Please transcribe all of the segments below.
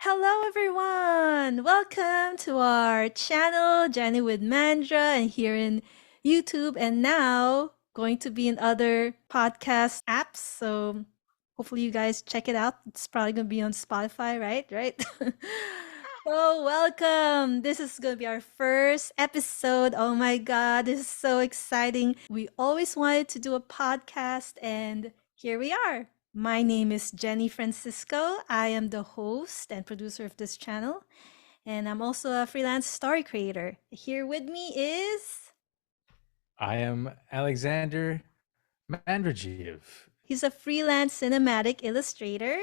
Hello, everyone! Welcome to our channel, Jenny with Mandra, and here in YouTube, and now going to be in other podcast apps. So hopefully, you guys check it out. It's probably going to be on Spotify, right? Right? So, welcome. This is going to be our first episode. Oh my God, this is so exciting. We always wanted to do a podcast, and here we are. My name is Jenny Francisco. I am the host and producer of this channel, and I'm also a freelance story creator. Here with me is. I am Alexander Mandrajiev. He's a freelance cinematic illustrator,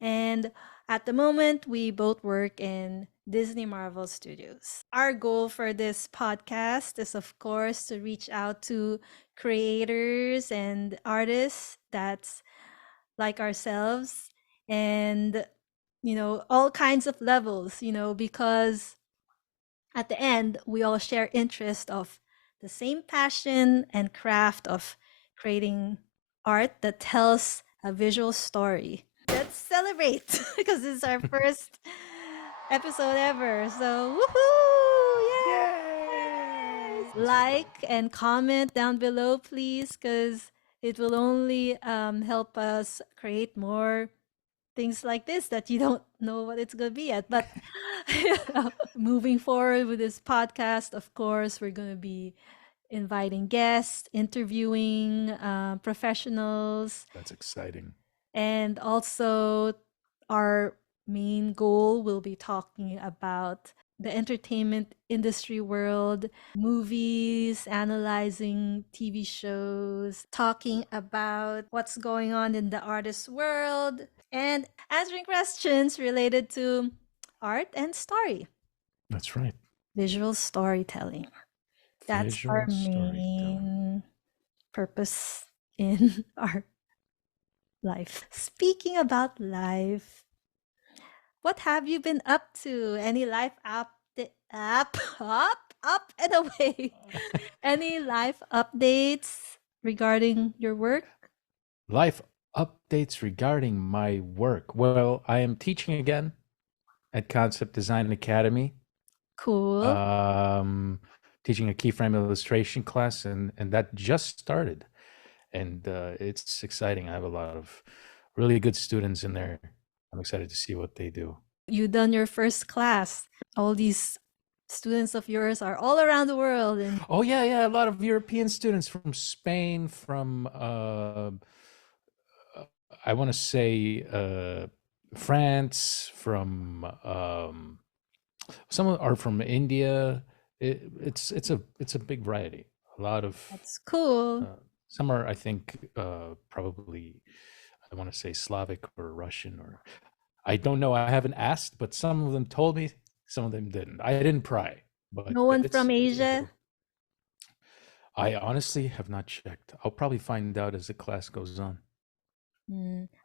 and at the moment, we both work in Disney Marvel Studios. Our goal for this podcast is, of course, to reach out to creators and artists that's like ourselves and, all kinds of levels, because at the end, we all share interest of the same passion and craft of creating art that tells a visual story. Let's celebrate because this is our first episode ever. So, woohoo! Yay! Yay! Like and comment down below, please, because it will only help us create more things like this that you don't know what it's going to be yet. But moving forward with this podcast, of course, we're going to be inviting guests, interviewing professionals, That's exciting. and also our main goal will be talking about the entertainment industry world, movies, analyzing TV shows, talking about what's going on in the artist world, and answering questions related to art and story, That's right. visual storytelling. That's our Visual storytelling. main purpose in our life. Speaking about life, what have you been up to? Any life up and away? Any life updates regarding your work? Life updates regarding my work. Well, I am teaching again at Concept Design Academy. Cool. Teaching a keyframe illustration class, and that just started, and it's exciting. I have a lot of really good students in there. I'm excited to see what they do. You done your first class. All these students of yours are all around the world, and Oh yeah, a lot of European students from Spain, from I want to say France, from some are from India. It's a big variety. A lot of that's cool. some are, I think, probably, I want to say Slavic or Russian, or I don't know. I haven't asked, but some of them told me, some of them didn't. I didn't pry, but No one it's from it's a Asia? big. I honestly have not checked. I'll probably find out as the class goes on.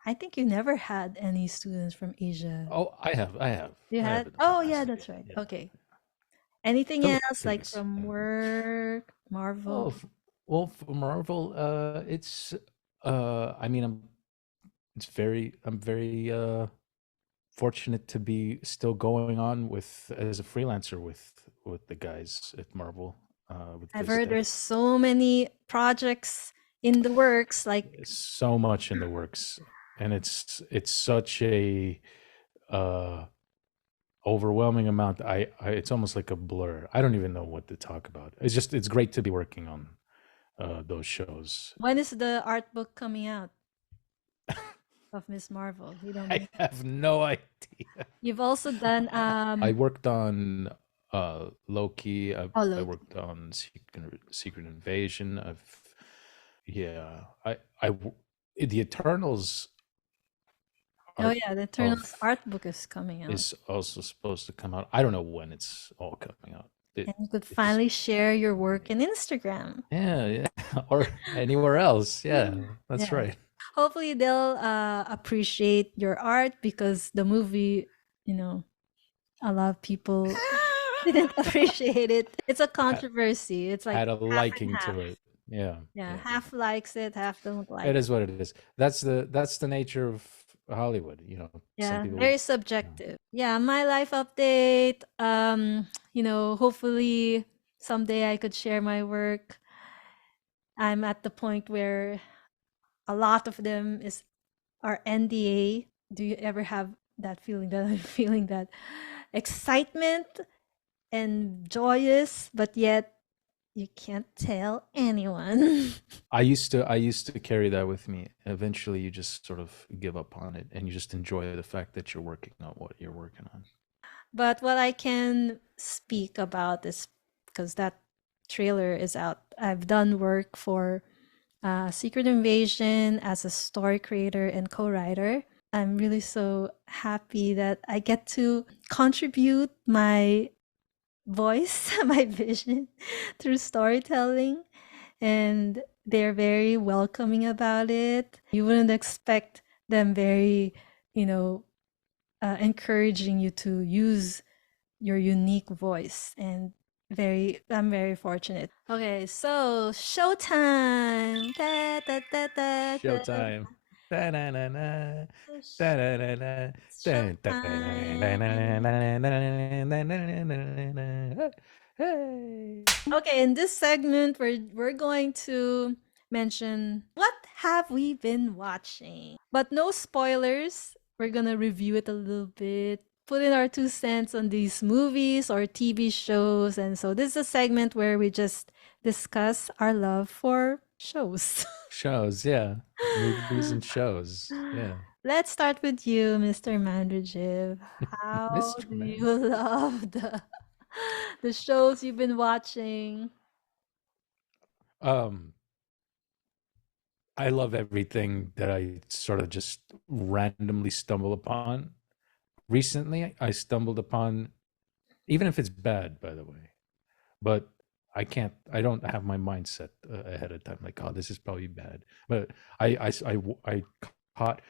I think you never had any students from Asia. Oh, I have. You I have had? in the Oh, yeah, past. that's right. Yeah. Okay. Anything else, like Philippines. from Yeah. work, Marvel? Oh, well, for Marvel, it's I mean, I'm very fortunate to be still going on with as a freelancer with the guys at Marvel, with I've this heard stuff. there's so many projects in the works. Like, So much in the works, and it's such a uh overwhelming amount. I It's almost like a blur. I don't even know what to talk about. It's great to be working on those shows. when is the art book coming out of Miss Marvel? You don't I know. have no idea. You've also done I worked on Loki. oh, I Loki. worked on Secret Invasion. Yeah. The Eternals Oh art yeah, the of Eternals art book is coming out, is also supposed to come out. I don't know when it's all coming out. and you could It's finally share your work in Instagram. Yeah, or anywhere else. Yeah, that's Yeah. right. Hopefully they'll appreciate your art because the movie, you know, a lot of people didn't appreciate it. It's a Had, controversy. It's like had a half and liking half. to it. Yeah, Yeah, yeah, yeah. half likes it, half don't It like is it. what it is. That's the nature of Hollywood. You know, some Yeah, people. very subjective. Yeah, my life update. Hopefully someday I could share my work. I'm at the point where a lot of them is are NDA. Do you ever have that feeling that I'm feeling that excitement and joyous, but yet you can't tell anyone? I used to carry that with me. Eventually, you just sort of give up on it, and you just enjoy the fact that you're working on what you're working on. But what I can speak about is because that trailer is out. I've done work for Secret Invasion as a story creator and co writer. I'm really so happy that I get to contribute my voice, my vision through storytelling. And they're very welcoming about it. You wouldn't expect them very, you know, encouraging you to use your unique voice, and I'm very fortunate. Okay, so showtime. Da, da, da, da, da. Showtime. Da-na-na-na. Sh- Da-da-da-da. Dun, Showtime. da-na-na-na-na-na-na-na-na-na-na-na. Hey. Okay, in this segment, we're going to mention what have we been watching, but no spoilers. We're gonna review it a little bit, put in our 2 cents on these movies or TV shows, and so this is a segment where we just discuss our love for shows. Shows, yeah. Movies and shows. Yeah. Let's start with you, Mr. Mandrajiv. How Mr. do Man. you love the shows you've been watching? Um, I love everything that I sort of just randomly stumble upon. Recently, I stumbled upon, even if it's bad, by the way, but I don't have my mindset ahead of time, like, oh, this is probably bad. But I caught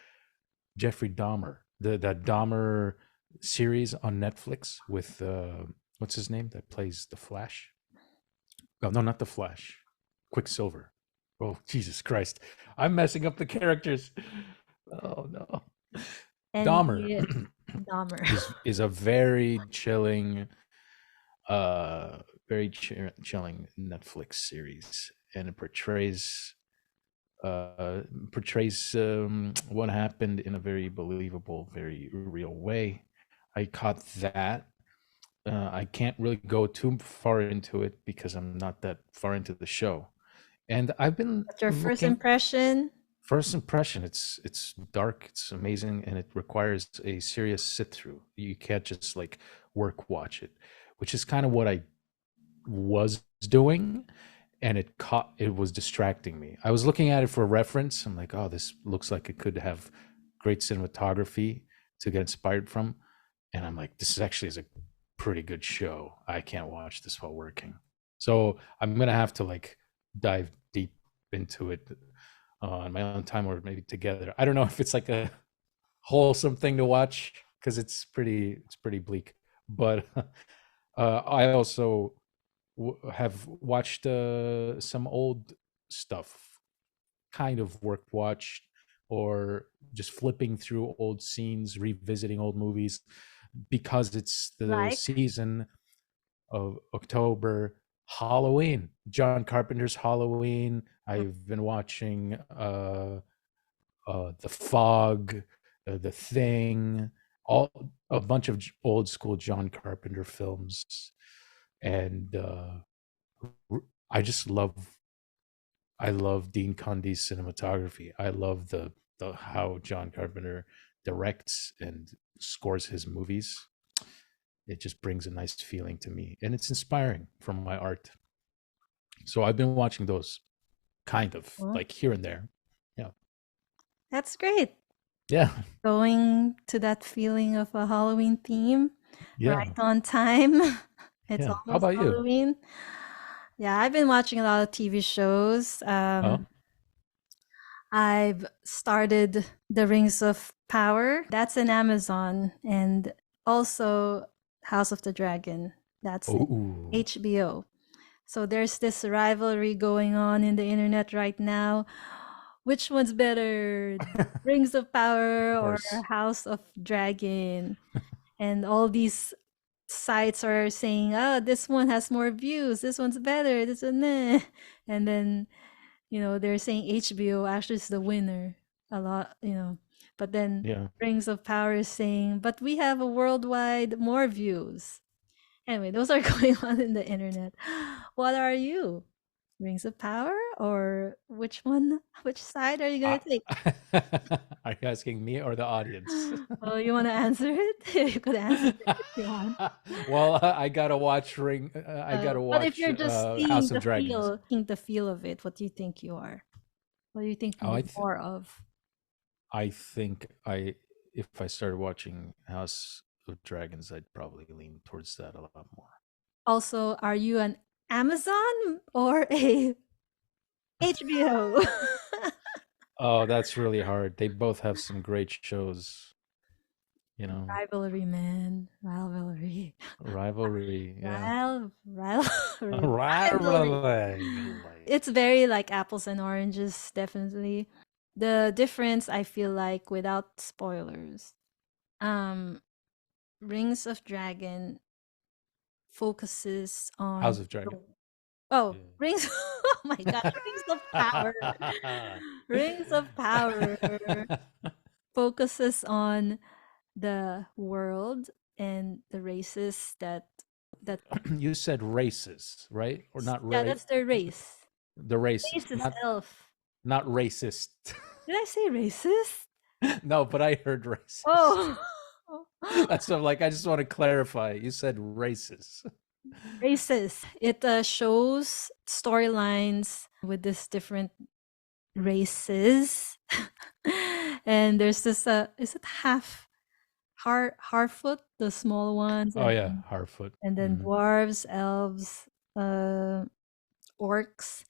Jeffrey Dahmer, that Dahmer series on Netflix with, what's his name that plays the Flash? Oh, no, not the Flash. Quicksilver. Oh, Jesus Christ. I'm messing up the characters. Oh no. Dahmer Any Dahmer. is a very chilling, uh very chilling Netflix series, and it portrays what happened in a very believable, very real way. I caught that. I can't really go too far into it because I'm not that far into the show. And I've been What's your first looking. impression? First impression, it's dark, it's amazing, and it requires a serious sit through. You can't just like work watch it, which is kind of what I was doing, and it was distracting me. I was looking at it for reference. I'm like, oh, this looks like it could have great cinematography to get inspired from, and I'm like, this actually is a pretty good show. I can't watch this while working, so I'm gonna have to like dive deep into it on my own time, or maybe together. I don't know if it's like a wholesome thing to watch because it's pretty bleak. But I also have watched some old stuff, kind of work watched, or just flipping through old scenes, revisiting old movies because it's the Like, season of October. Halloween, John Carpenter's Halloween. I've been watching The Fog, The Thing, all a bunch of old school John Carpenter films, and I just I love Dean Cundy's cinematography. I love the how John Carpenter directs and scores his movies. It just brings a nice feeling to me, and it's inspiring from my art. So I've been watching those, kind of well, like here and there. Yeah, that's great. yeah, Going to that feeling of a Halloween theme yeah, right on time. It's yeah. How almost about you? Halloween. Yeah, I've been watching a lot of TV shows. Oh, I've started The Rings of Power. That's in Amazon, and also House of the Dragon. That's in oh, HBO. So there's this rivalry going on in the internet right now. Which one's better, Rings of Power Of or course. House of Dragon? And all these sites are saying, "Oh, this one has more views. This one's better. This one," eh." And then they're saying HBO actually is the winner a lot. But then Yeah. Rings of Power is saying, "But we have a worldwide more views." Anyway, those are going on in the internet. What are you? Rings of Power or which one? Which side are you Uh, gonna take? are you asking me or the audience? Oh, you want to answer it? You could answer it if you want. Well, I gotta watch I gotta But if watch you're just seeing House of Dragons. the feel of it, what do you think you are? What do you think Oh, you're more of? I think I if I started watching House of Dragons, I'd probably lean towards that a lot more. Also, are you an Amazon or a HBO? Oh, that's really hard. They both have some great shows, you know. Rivalry, man. Rivalry. Rivalry, yeah. Rivalry. Rivalry. Rivalry. It's very like apples and oranges, definitely. The difference I feel like without spoilers. Um Rings of Dragon focuses on House of Dragon. oh, Yeah. Rings oh my god, Rings of Power. Rings of Power focuses on the world and the races that You said races, right? Or not yeah, that's their race. the races, Race is elf. not racist. Did I say racist? No, but I heard racist. Oh. That's what I'm like. I just want to clarify. You said racist. Races. It shows storylines with this different races. And there's this is it Harfoot, the small ones, Oh yeah, Harfoot. and then Hmm. dwarves, elves, uh orcs.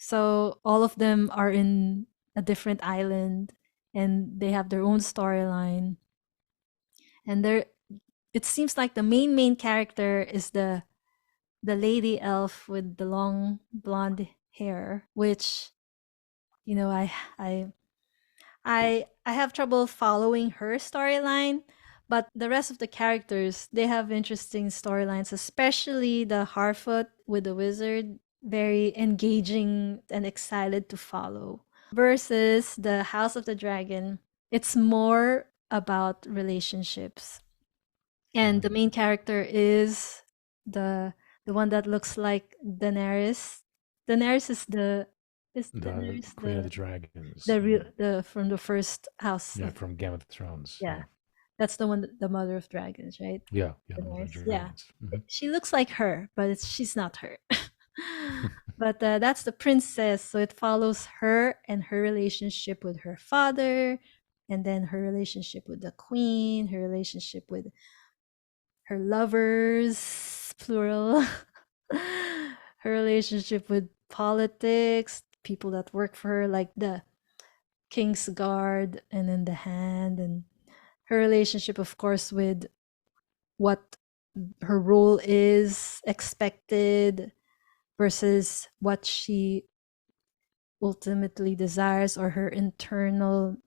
So all of them are in a different island and they have their own storyline. And it seems like the main character is the lady elf with the long blonde hair, which I I have trouble following her storyline, but the rest of the characters, they have interesting storylines, especially the Harfoot with the wizard, very engaging and excited to follow. Versus the House of the Dragon, it's more about relationships. And the Mm. main character is the the one that looks like Daenerys. Daenerys is The Daenerys Queen of the Dragons. the real Yeah. the from the first house Yeah, of from Game of Thrones. yeah. Yeah. That's the one the mother of dragons, right? Yeah. Yeah. The Mother of Daenerys. Yeah. Dragons. Hmm. She looks like her, but she's not her. But that's the princess, so it follows her and her relationship with her father, and then her relationship with the queen, her relationship with her lovers, plural, her relationship with politics, people that work for her, like the King's Guard and then the Hand, and her relationship, of course, with what her role is expected versus what she ultimately desires or her internal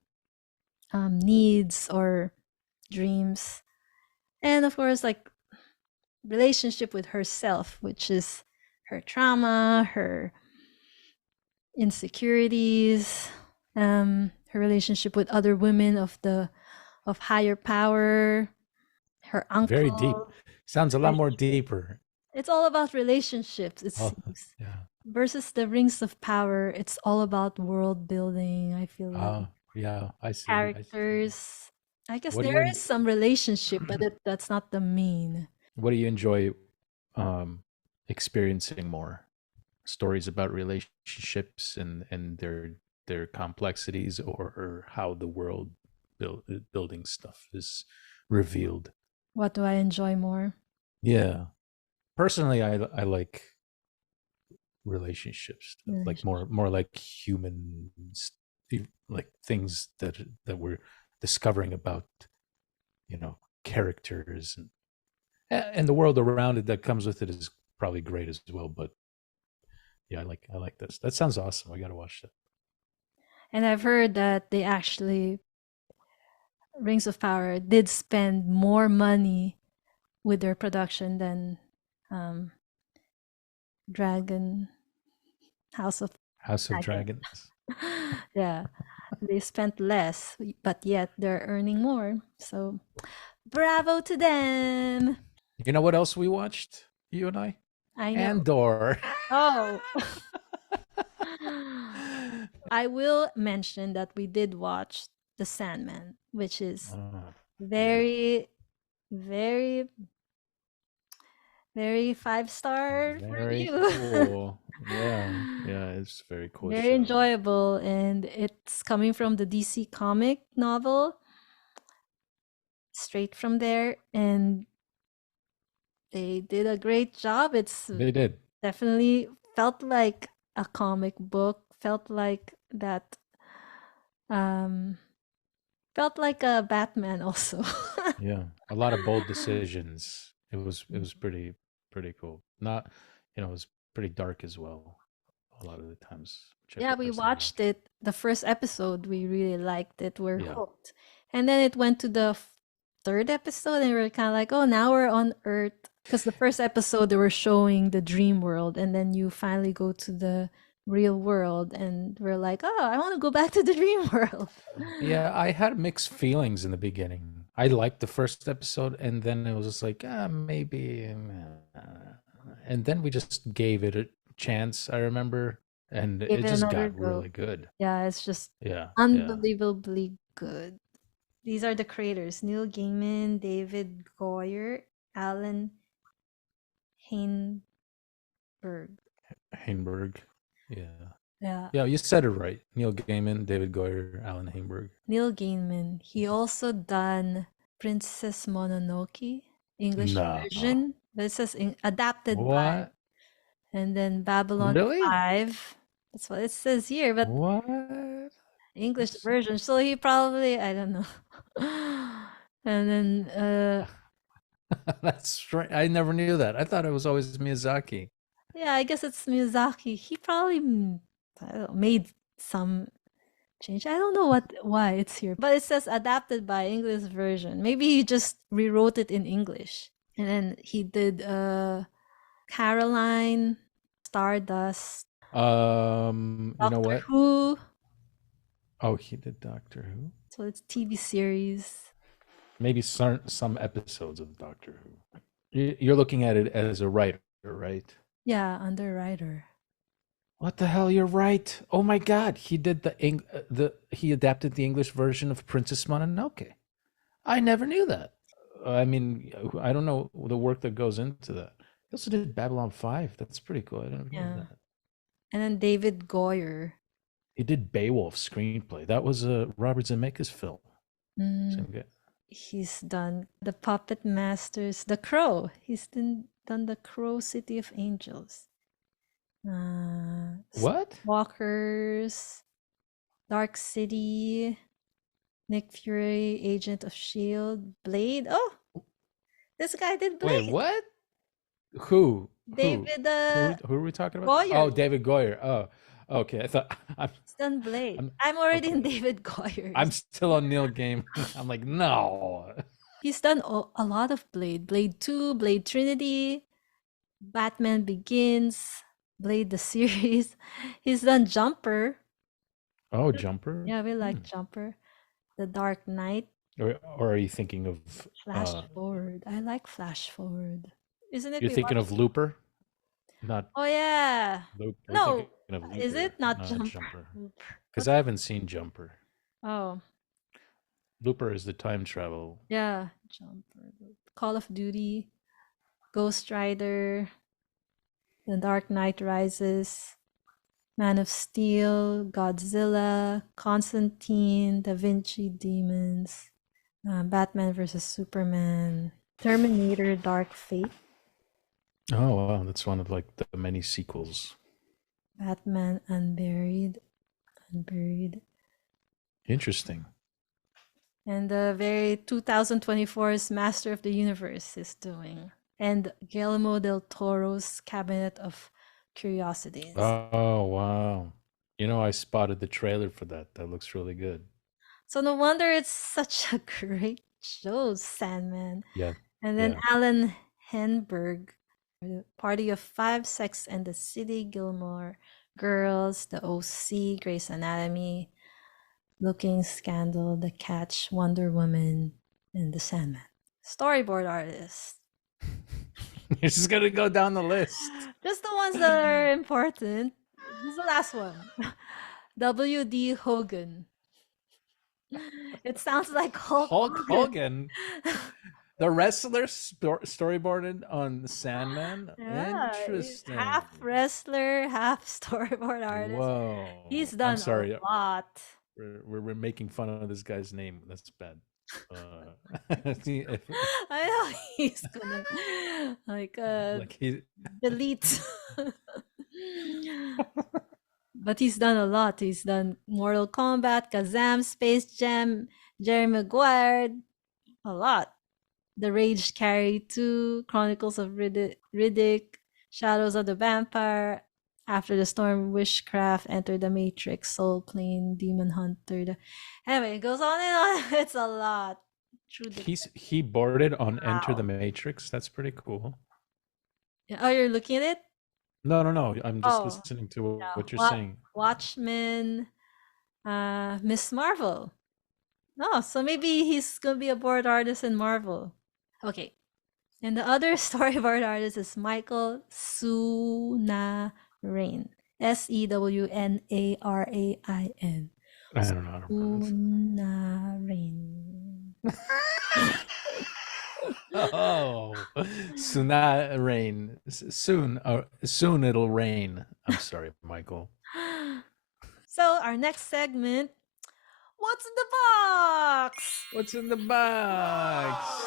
needs or dreams. And of course, like relationship with herself, which is her trauma, her insecurities, her relationship with other women of higher power, her Very deep. uncle. Sounds a lot Right? more deeper. It's all about relationships, it Oh, seems. yeah. Versus the Rings of Power, it's all about world building, I feel like. Oh, yeah. I see. I see. Characters. I guess What do there you is some relationship, but that's not the main. what do you enjoy um experiencing more? Stories about relationships and their complexities, or how the world building stuff is revealed. What do I enjoy more? Yeah. Personally, I like relationship stuff, like Relationship. more like like things that we're discovering about, you know, characters and the world around it that comes with it is probably great as well. But I like this. That sounds awesome. I gotta watch that. And I've heard that they actually Rings of Power did spend more money with their production than um, Dragon House of House of Dragon. Dragons. Yeah, they spent less, but yet they're earning more. So bravo to them. You know what else we watched? You and I? I know. Andor. Oh, I will mention that we did watch The Sandman, which is Oh, yeah. very, very, very 5 star Very review. cool. Yeah. Yeah, it's a very cool Very show. enjoyable, and it's coming from the DC comic novel, straight from there, and they did a great job. It's They did. definitely felt like a comic book, felt like that, um, felt like a Batman also. Yeah. A lot of bold decisions. It was pretty cool. Not, it was pretty dark as well a lot of the times, which I Yeah, we personally like. watched it. The first episode, we really liked it. We're Yeah. hooked. And then it went to the third episode, and we are kind of like, oh, now we're on Earth. Because the first episode, they were showing the dream world, and then you finally go to the real world, and we're like, oh, I want to go back to the dream world. Yeah, I had mixed feelings in the beginning. I liked the first episode, and then it was just like, maybe. And then we just gave it a chance, I remember, and Give it it just another got go. really good. Yeah, it's just Yeah, yeah. unbelievably good. These are the creators: Neil Gaiman, David Goyer, Alan Hainberg. Hainberg. Yeah. Yeah, Yeah, you said it right. Neil Gaiman, David Goyer, Alan Hainberg. Neil Gaiman. He also done Princess Mononoke, English No. version, but it says adapted by, What? and then Babylon Really? 5. That's what it says here, but What? English That's, version. So he probably, I don't know. And then, that's strange. I never knew that. I thought it was always Miyazaki. yeah, I guess it's Miyazaki. He probably, I don't know, made some change. I don't know why it's here, but it says adapted by English version. Maybe he just rewrote it in English. And then he did Caroline, Stardust, You know Doctor what? Who. Oh, he did Doctor Who. So it's TV series. Maybe some episodes of Doctor Who. You're looking at it as a writer, right? Yeah, underwriter. What the hell? You're right. Oh my God, he did the he adapted the English version of Princess Mononoke. I never knew that. I mean, I don't know the work that goes into that. He also did Babylon 5. That's pretty cool. I didn't know Yeah. that. And then David Goyer. He did Beowulf screenplay. That was a Robert Zemeckis film. Mm, Same guy. he's done The Puppet Masters, The Crow. He's done The Crow, City of Angels. What? Walkers, Dark City, Nick Fury, Agent of Shield, Blade. Oh, this guy did Wait, Blade. what? Who? Who? David Who are we talking about? Goyer. Oh, David Goyer. Oh, okay. I thought He's done Blade. I'm I'm already in okay. David Goyer's. I'm still on Neil Gaiman. I'm like, no. He's done a lot of Blade. Blade 2, Blade Trinity, Batman Begins, Blade the series. He's done Jumper. Oh, Jumper. Yeah, we Hmm. like Jumper. The Dark Knight. Or are you thinking of Flash Forward. I like Flash Forward. Isn't it you're we thinking watched? of Looper? Not Oh yeah. Luke. You're thinking No, of is Looper, it not not Jumper? Jumper. Looper. Because I haven't seen Jumper. Oh, Looper is the time travel. yeah, Jumper. Call of Duty, Ghost Rider, The Dark Knight Rises, Man of Steel, Godzilla, Constantine, Da Vinci Demons, Batman versus Superman, Terminator Dark Fate, Oh wow, that's one of like the many sequels. Batman Unburied, Interesting. and the very 2024's Master of the Universe is doing, and Guillermo del Toro's Cabinet of curiosities. Oh, wow. You know, I spotted the trailer for that. That looks really good. So no wonder it's such a great show, Sandman. Yeah. And then Yeah. Alan Henberg, the Party of Five, Sex and the City, Gilmore Girls, The OC, Grey's Anatomy, Looking Scandal, The Catch, Wonder Woman, and The Sandman. Storyboard artist. You're just gonna go down the list. Just the ones that are important. This is the last one. W.D. Hogan. It sounds like Hulk Hulk Hogan. Hogan, the wrestler storyboarded on Sandman. Yeah, he's Interesting. half wrestler, half storyboard artist. He's Whoa. I'm done a sorry. lot. We're making fun of this guy's name. That's bad. If- I know he's gonna like like he delete. But he's done a lot. He's done Mortal Kombat, Kazam, Space Jam, Jerry Maguire, a lot. The Rage Carry 2, Chronicles of Riddick, Shadows of the Vampire, After the Storm, Wishcraft, Enter the Matrix, Soul Plane, Demon Hunter. Anyway, it goes on and on. It's a lot. True he boarded on Enter the Wow. Matrix. That's pretty cool. Yeah, oh, you're looking at it? No, no, no. I'm just Oh, listening to what yeah. you're saying. Watchmen, Miss Marvel. Oh, so maybe he's gonna be a board artist in Marvel. Okay. And the other storyboard artist is Michael Sunarain. Sewnarain. I don't know how to pronounce Sunarain. it. Oh, soon that rain. Soon, soon it'll rain. I'm sorry, Michael. So our next segment, what's in the box? What's in the box?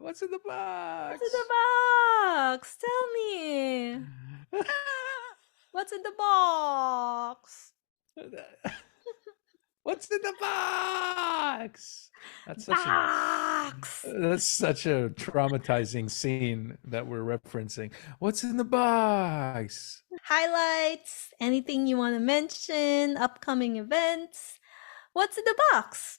What's in the What's in the box? box? Tell me. What's in the box? What's in the box? That's such a Box. that's such a traumatizing scene that we're referencing. What's in the box? Highlights, anything you want to mention, upcoming events. What's in the box?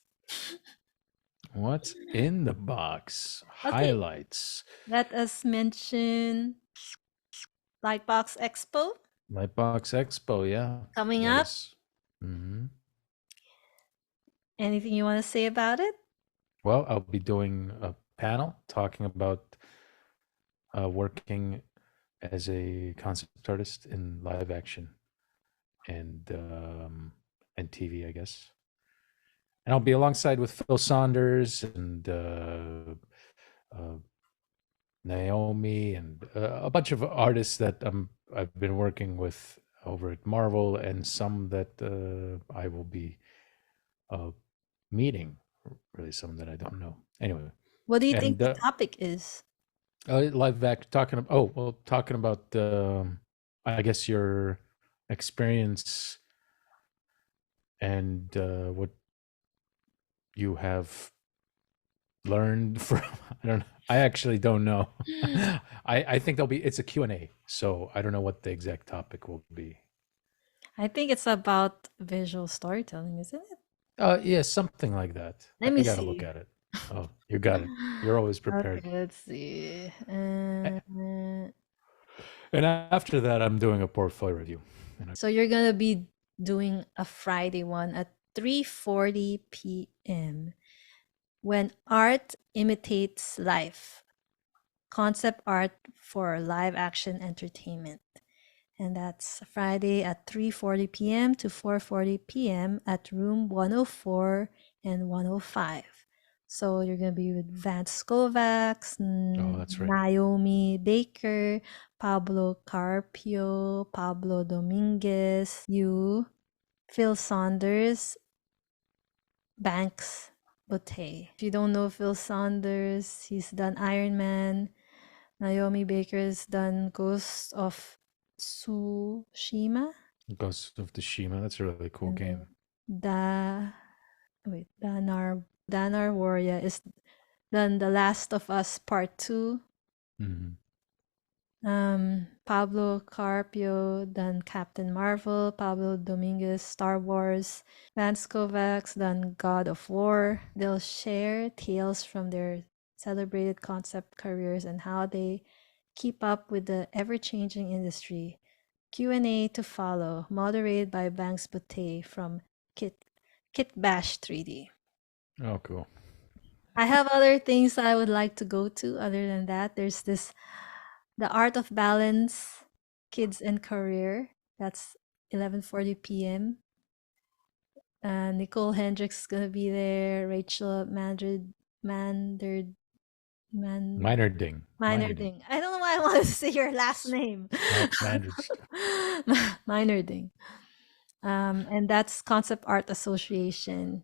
What's in the box? Okay, Highlights. let us mention Lightbox Expo Lightbox Expo, yeah. coming That up. is. Mhm. Anything you want to say about it? Well, I'll be doing a panel talking about working as a concept artist in live action and TV, I guess. And I'll be alongside with Phil Saunders and uh, Naomi and a bunch of artists that I've been working with over at Marvel, and some that I will be uh, meeting. Really, some that I don't know. Anyway, What do you think and the topic is? live back talking. Oh well, talking about I guess your experience and what you have learned from. I don't know. I actually don't know. I think there'll be it's a Q and A, so I don't know what the exact topic will be. I think it's about visual storytelling, isn't it? Yeah, something like that. Let I me gotta look see. at it. Oh, you got it. You're always Okay, prepared. let's see. And after that, I'm doing a portfolio review. So you're gonna be doing a Friday one at 3:40 p.m. When art imitates life. Concept art for live action entertainment. And that's Friday at 3:40 p.m. to 4:40 p.m. at room 104 and 105. So you're going to be with Vance Kovacs, Oh, that's right. Naomi Baker, Pablo Carpio, Pablo Dominguez, you, Phil Saunders, Banks Botey. If you don't know Phil Saunders, he's done Iron Man. Naomi Baker's done Ghost of Tsushima. Ghost of Tsushima. That's a really cool And game. then Danar Warrior is done The Last of Us Part 2. Hmm. Pablo Carpio done Captain Marvel, Pablo Dominguez Star Wars, Vance Kovacs done God of War. They'll share tales from their celebrated concept careers and how they keep up with the ever-changing industry. Q&A to follow, moderated by Banks Boutte from Kit Kit Bash 3D. Oh, cool. I have other things I would like to go to other than that. There's this The Art of Balance, Kids and Career. That's 11:40 p.m. Nicole Hendricks is gonna be there. Rachel Manderd Man Minor ding. Minor Minor ding. Ding. I don't know why I want to say your last S- name. Mandridge. Minor Ding. And that's Concept Art Association.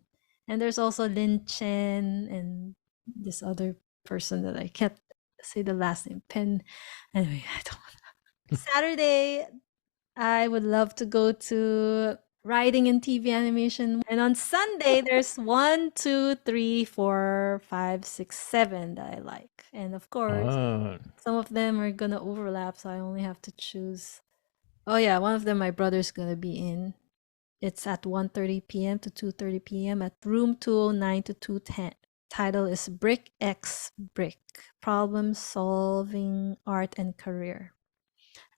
And there's also Lin Chen and this other person that I can't say the last name. Pen. Anyway, I don't. Saturday, I would love to go to writing and TV animation. And on Sunday, there's one, two, three, four, five, six, seven that I like. And of course, Oh, some of them are gonna overlap, so I only have to choose. Oh yeah, one of them my brother's gonna be in. It's at 1:30 p.m. to 2:30 p.m. at room 209 to 210. Title is Brick X Brick: Problem Solving Art and Career.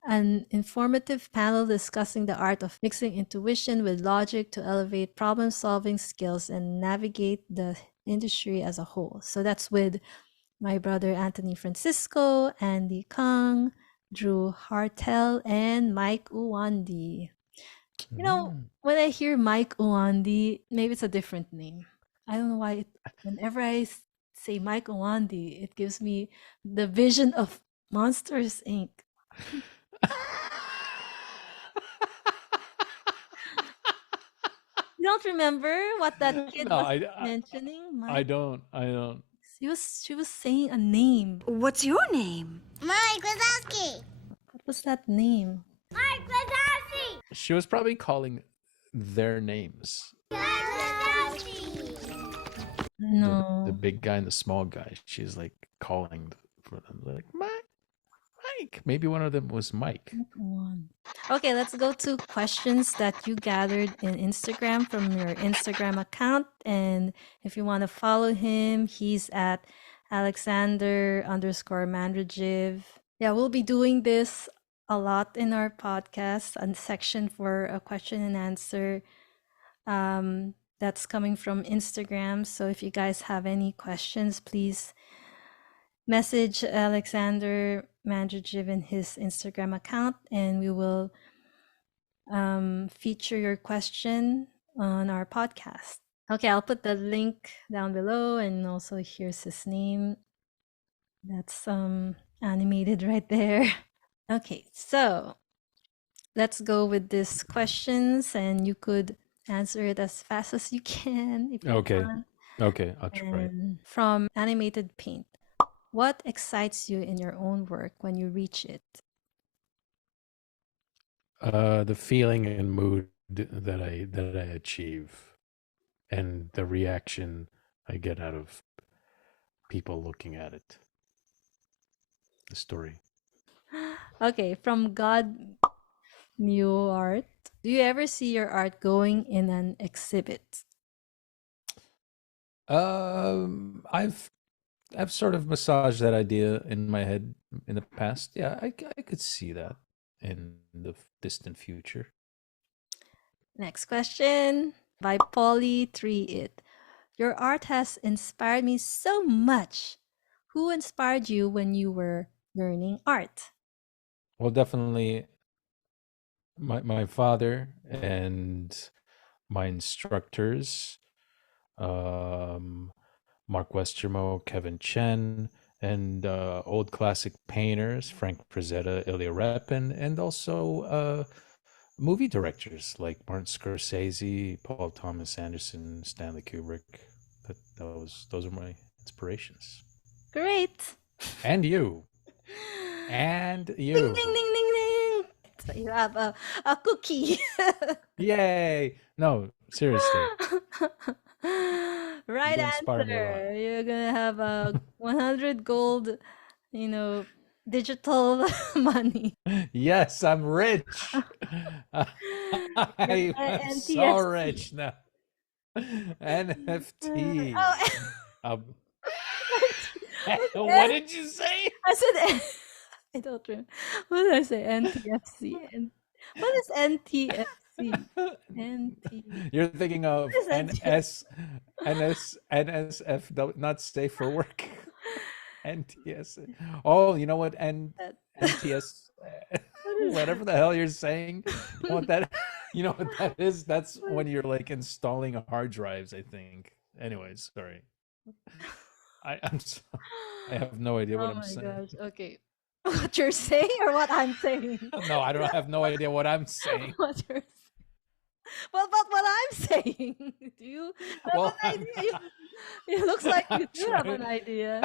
An informative panel discussing the art of mixing intuition with logic to elevate problem solving skills and navigate the industry as a whole. So that's with my brother Anthony Francisco, Andy Kang, Drew Hartel, and Mike Uwandi. You know, mm. when I hear Mike Uwandi, maybe it's a different name. I don't know why. Whenever say Mike Uwandi, it gives me the vision of Monsters Inc. You don't remember what that kid No, was mentioning? I Mike. don't. I don't. She was saying a name. What's your name? Mike Wazowski! What was that name? Mike Wazowski! She was probably calling their names. Mike Wazowski! The No. big guy and the small guy. She's like calling for them, like Mike, Mike. Maybe one of them was Mike. One. Okay, let's go to questions that you gathered in Instagram from your Instagram account. And if you want to follow him, he's at Alexander underscore Mandrajiv. Yeah, we'll be doing this a lot in our podcast, a section for a question and answer that's coming from Instagram. So if you guys have any questions, please message Alexander Mandrajiv in his Instagram account, and we will feature your question on our podcast. Okay, I'll put the link down below, and also here's his name. That's animated right there. Okay, so let's go with these questions, and you could answer it as fast as you can if you Okay. want. Okay, I'll try it. And from Animated Paint, what excites you in your own work when you reach it? The feeling and mood that I achieve, and the reaction I get out of people looking at it. The story. Okay, from God Mew Art. Do you ever see your art going in an exhibit? I've sort of massaged that idea in my head in the past. Yeah, I could see that in the distant future. Next question by Polly3it. Your art has inspired me so much. Who inspired you when you were learning art? Well, definitely my father and my instructors, um, Mark Westermo, Kevin Chen, and old classic painters, Frank Frazetta, Ilya Repin, and also movie directors like Martin Scorsese, Paul Thomas Anderson, Stanley Kubrick. Those are my inspirations. Great. And you. And Ding, you. ding, ding, ding, ding. So you have a cookie. Yay. No, seriously. Right You inspire me a lot. answer. You're gonna have a 100 gold, you know, digital money. Yes, I'm rich. You're I by am so NTSC. rich now. NFT. Oh, Um, what okay. did you say? I said I don't remember. What did I say? NTFC. And what is NTFC? NT. You're thinking of What is NTFC? NSF, not safe for work. NTS. Oh, you know what? NTS, What is whatever the hell you're saying. You know what that? that? You know what that is? That's when you're like installing hard drives. I think. Anyways, sorry. I'm so, I have no idea what Oh I'm my saying. gosh. Okay. What you're saying or what I'm saying? No, I don't have no idea what I'm saying. What you're saying? Well, but what I'm saying, do you have Well, an idea? It looks like I'm you do have trying. an idea.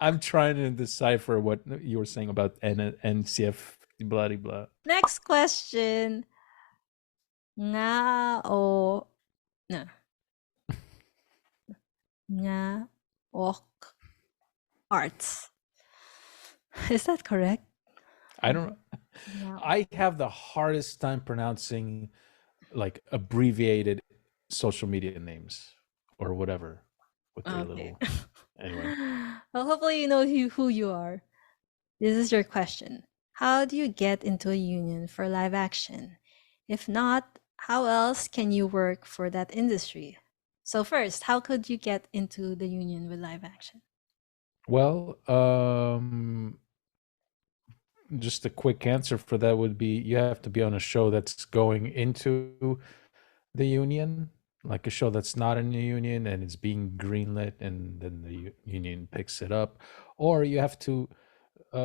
I'm trying to decipher what you were saying about NCF, blah blah blah. Next question. Nga o no. Nga ok arts. Is that correct? I don't. Nga I have the hardest time pronouncing like abbreviated social media names or whatever with their okay. little. Anyway, Well, hopefully you know who you are. This is your question. How do you get into a union for live action? If not, how else can you work for that industry? So first, how could you get into the union with live action? well, just a quick answer for that would be you have to be on a show that's going into the union, like a show that's not in the union and it's being greenlit, and then the union picks it up, or you have to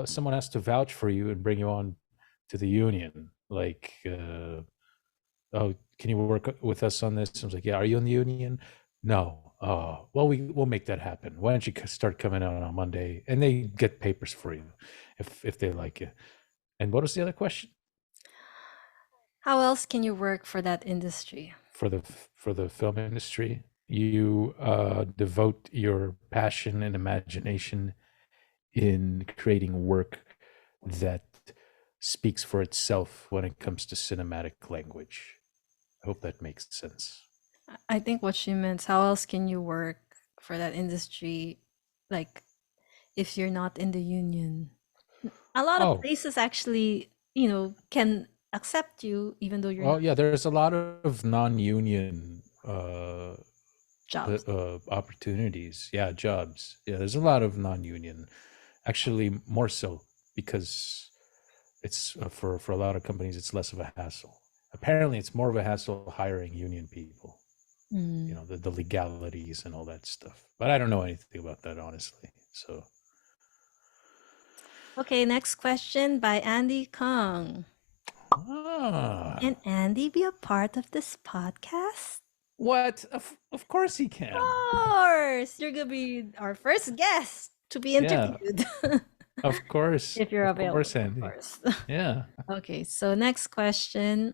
someone has to vouch for you and bring you on to the union. Like, oh, can you work with us on this? I was like, yeah. Are you in the union? No. Oh, well, we'll make that happen. Why don't you start coming out on Monday, and they get papers for you if they like you. And what was the other question? How else can you work for that industry? For the film industry, you devote your passion and imagination in creating work that speaks for itself when it comes to cinematic language. I hope that makes sense. I think what she meant, how else can you work for that industry? Like, if you're not in the union, a lot of Oh, places actually, can accept you even though you're well, not yeah, there's a lot of non-union jobs. opportunities. Yeah, jobs. Yeah, there's a lot of non-union. Actually, more so because it's for a lot of companies, it's less of a hassle. Apparently, it's more of a hassle hiring union people. You Mm. know, the legalities and all that stuff. But I don't know anything about that, honestly. So, Okay, next question by Andy Kong. ah, Can Andy be a part of this podcast? what? Of course he Of can. course! You're gonna be our first guest to be Yeah, interviewed. If you're of available, course, of Andy. course. Yeah. Okay, so next question.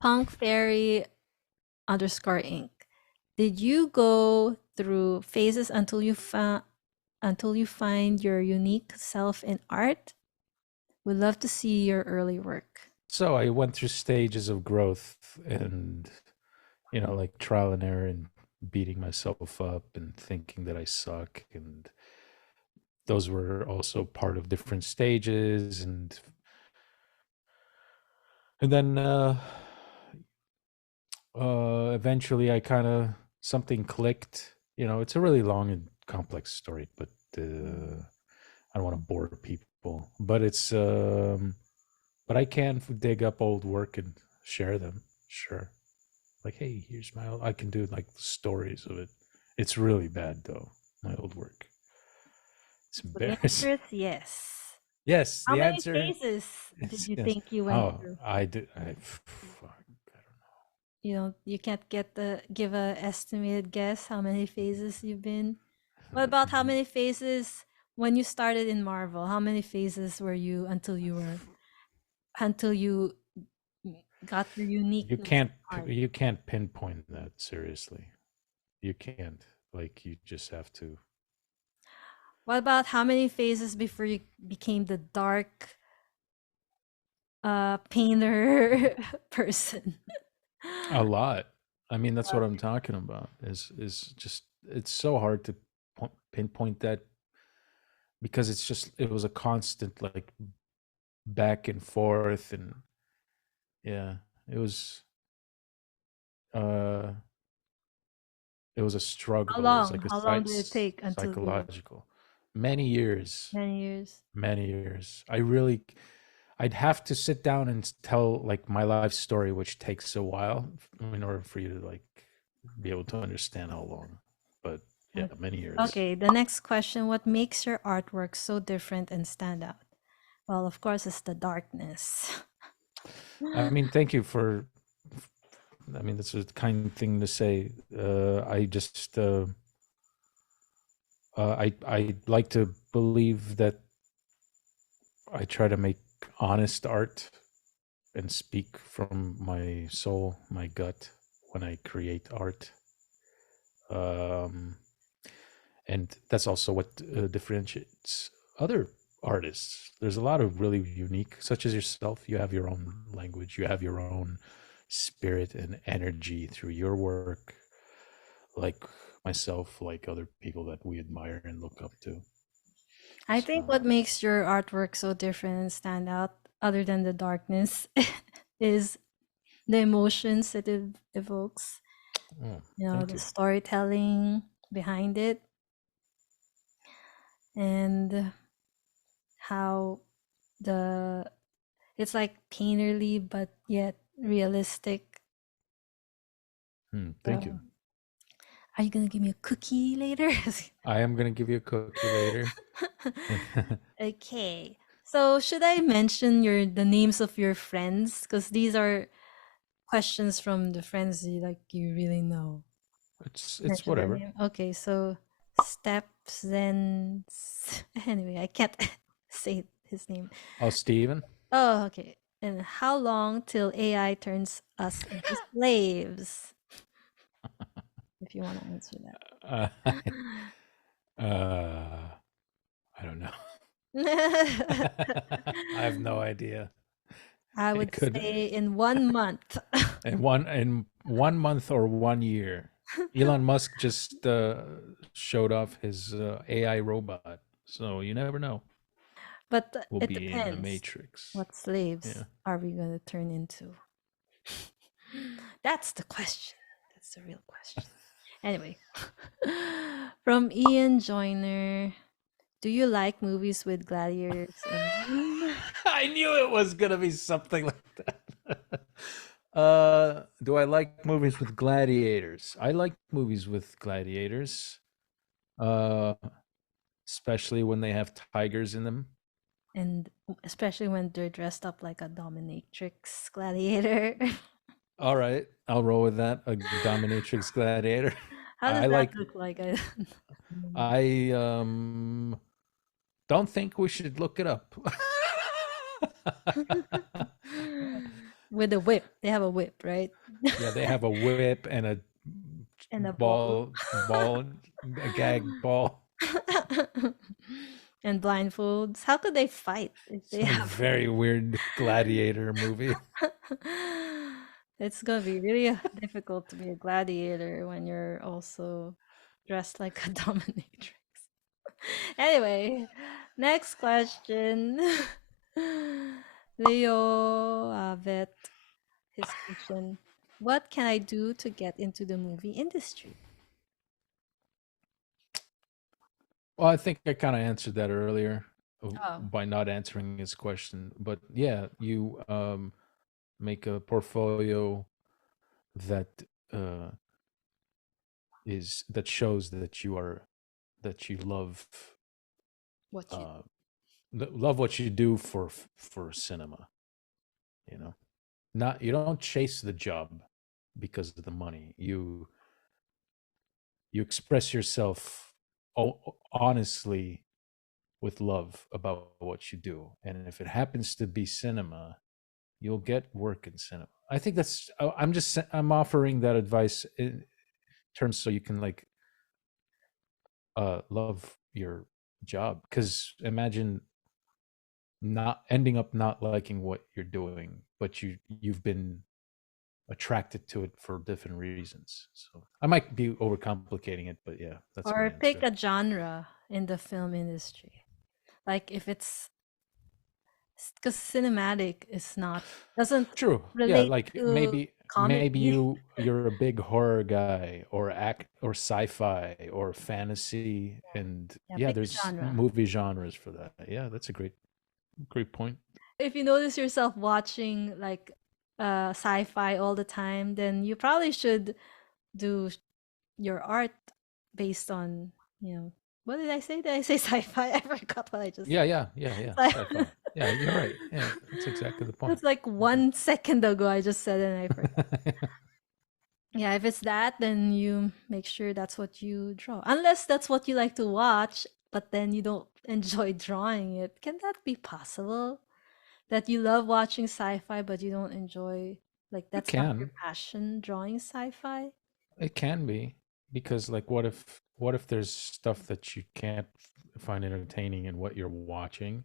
Punk Fairy underscore Inc. Did you go through phases until you find your unique self in art? Would love to see your early work. So I went through stages of growth and, like trial and error and beating myself up and thinking that I suck. And those were also part of different stages. And then eventually I kind of, something clicked. It's a really long and complex story, but I don't want to bore people. But I can dig up old work and share them. Sure. Like, hey, here's my old, I can do like stories of it. It's really bad though, my old work. It's So the embarrassing. answer is yes. Yes, How the many answer phases did is you yes. think you went Oh, through? I did. Fuck, I don't know. You can't give a estimated guess how many phases you've been. What about how many phases when you started in Marvel? How many phases were you until you got your You uniqueness can't in art? you can't pinpoint that seriously. You can't. Like, you just have to. What about how many phases before you became the dark painter person? A lot. I mean, that's what I'm talking about. Is just it's so hard to pinpoint that because it's just it was a constant like back and forth and yeah, it was uh it was a How struggle. It was long? like a How long did it take until the psychological. Many years, many years? many years. I really I'd have to sit down and tell like my life story, which takes a while in order for you to like be able to understand how long. But yeah, Okay. many years. Okay, the next question, what makes your artwork so different and stand out? Well, of course, it's the darkness. I mean, thank you for. I mean, that's a kind thing to say. I just, I like to believe that I try to make honest art and speak from my soul, my gut when I create art. Um, and that's also what differentiates other artists. There's a lot of really unique, such as yourself. You have your own language, you have your own spirit and energy through your work, like myself, like other people that we admire and look up to. I think So, what makes your artwork so different and stand out, other than the darkness, is the emotions it evokes. oh, You know, thank the you. storytelling behind it, and how the it's like painterly but yet realistic. Thank you. Are you gonna give me a cookie later? I am going to give you a cookie later. Okay. So should I mention the names of your friends? Because these are questions from the friends you really know. it's Mention their whatever. name. Okay, so Steps then anyway, I can't say his name. Oh, Steven. Oh, okay. And how long till AI turns us into slaves? If you want to answer Uh, I don't know. that. I have no idea. I It would could say in 1 month. in 1 month or 1 year. Elon Musk just showed off his AI robot, so you never know. But We'll it be in the depends. Matrix. What slaves Yeah. are we going to turn into? That's the question. That's the real question. Anyway, from Ian Joyner, do you like movies with gladiators in them? I knew it was gonna be something like that. Do I like movies with gladiators? I like movies with gladiators, uh, especially when they have tigers in them. And especially when they're dressed up like a dominatrix gladiator. All right, I'll roll with that. A dominatrix gladiator. How I does that like. look like? I don't think we should look it up. With a whip. They have a whip, right? Yeah, they have a whip and a And a ball. ball, a gag ball. And blindfolds. How could they fight if It's they a have? very weird gladiator movie. It's gonna be really difficult to be a gladiator when you're also dressed like a dominatrix. Anyway, next question. Leo Avet, his question: what can I do to get into the movie industry? Well, I think I kind of answered that earlier Oh, by not answering his question. But yeah, you make a portfolio that uh, that shows that you are that you love what you uh, love what you do for for cinema. You know, not you don't chase the job because of the money. You express yourself honestly with love about what you do, and if it happens to be cinema, you'll get work in cinema. I think that's I'm offering that advice in terms so you can like love your job. Because imagine not ending up not liking what you're doing, but you've been attracted to it for different reasons. So I might be overcomplicating it, but yeah, that's my Or pick answer. a genre in the film industry. Like if it's because cinematic is not doesn't True. Yeah, relate like to maybe comedy. you're a big horror guy or act or sci-fi or fantasy, and Yeah, yeah, pick a there's genre. movie genres for that. Yeah, that's a great point. If you notice yourself watching like sci-fi all the time, then you probably should do your art based on, you know, what did I say? Did I say sci-fi? I forgot what I just Yeah, said. yeah. Sci- Sci-fi. Yeah, you're right. Yeah, that's exactly the point. That's like 1 second ago I just said it and I forgot. Yeah, if it's that, then you make sure that's what you draw. Unless that's what you like to watch, but then you don't enjoy drawing it. Can that be possible? That you love watching sci-fi, but you don't enjoy, like, It that's not your can. passion, drawing sci-fi? It can be because like what if there's stuff that you can't find entertaining in what you're watching,